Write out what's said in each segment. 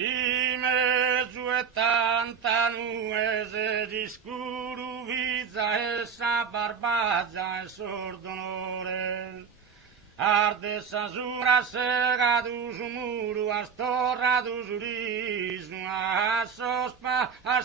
In mezzo e tanta nuese di scuruvizza e sa barbazza e sordonore. Arde sasura sega du muro a storra du jurismo a sospa a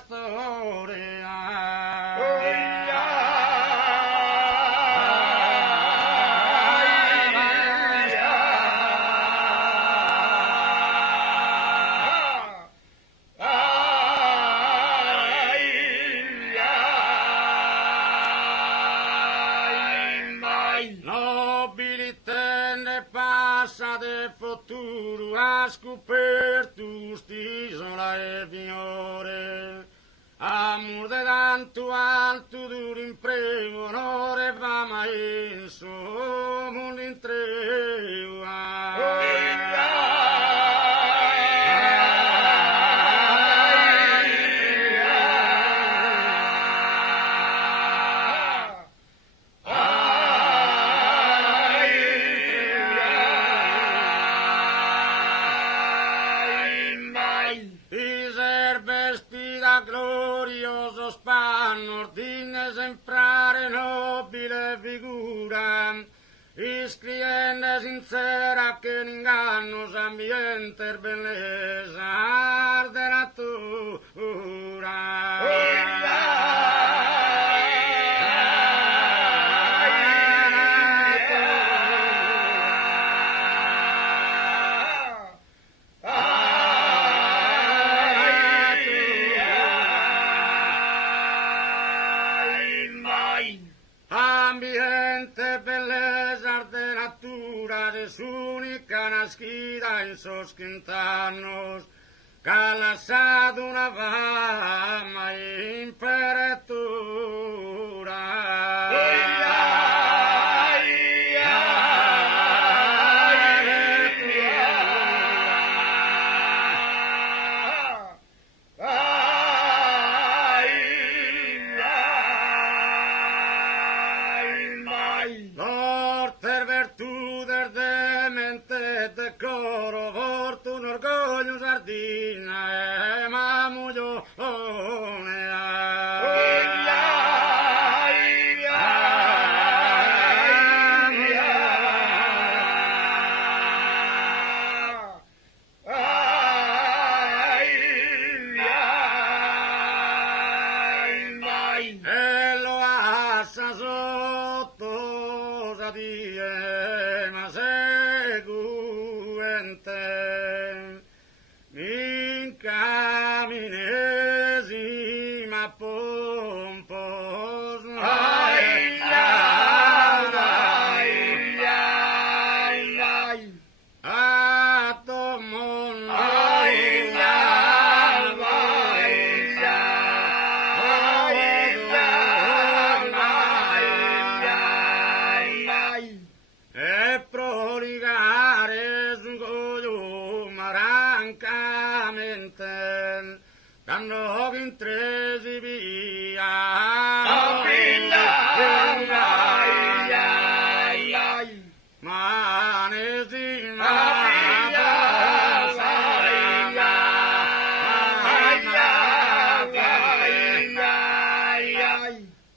de futuro ha scoperto st'isola e vignore. Amor de tanto alto duro imprego, onore va mai in suo mondo intrego. Glorioso spanno, ordine esemplare, nobile figura, iscriende sincera che l'inganno s'ambiente bellezza arde natura. Ambiente, bellezza de natura, es única nascida en sos quintanos, que ha lasciato una fama imperatura. Decoro, porto un orgoglio sardina e mamuglione. E lo assa sotto sadie, ma in caminesima pompos a to mondo e proligare su goglio marancamente danno vintresi via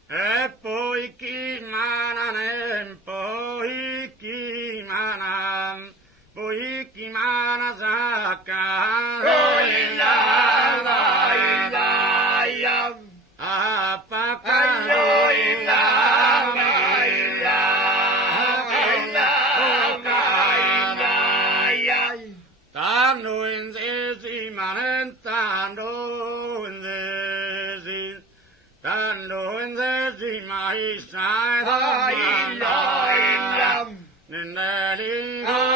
e poi chi manan poi chi manan poi chi mana sacca tanno in sesi manentando in sesi tanno in sesi mai sai nella lingua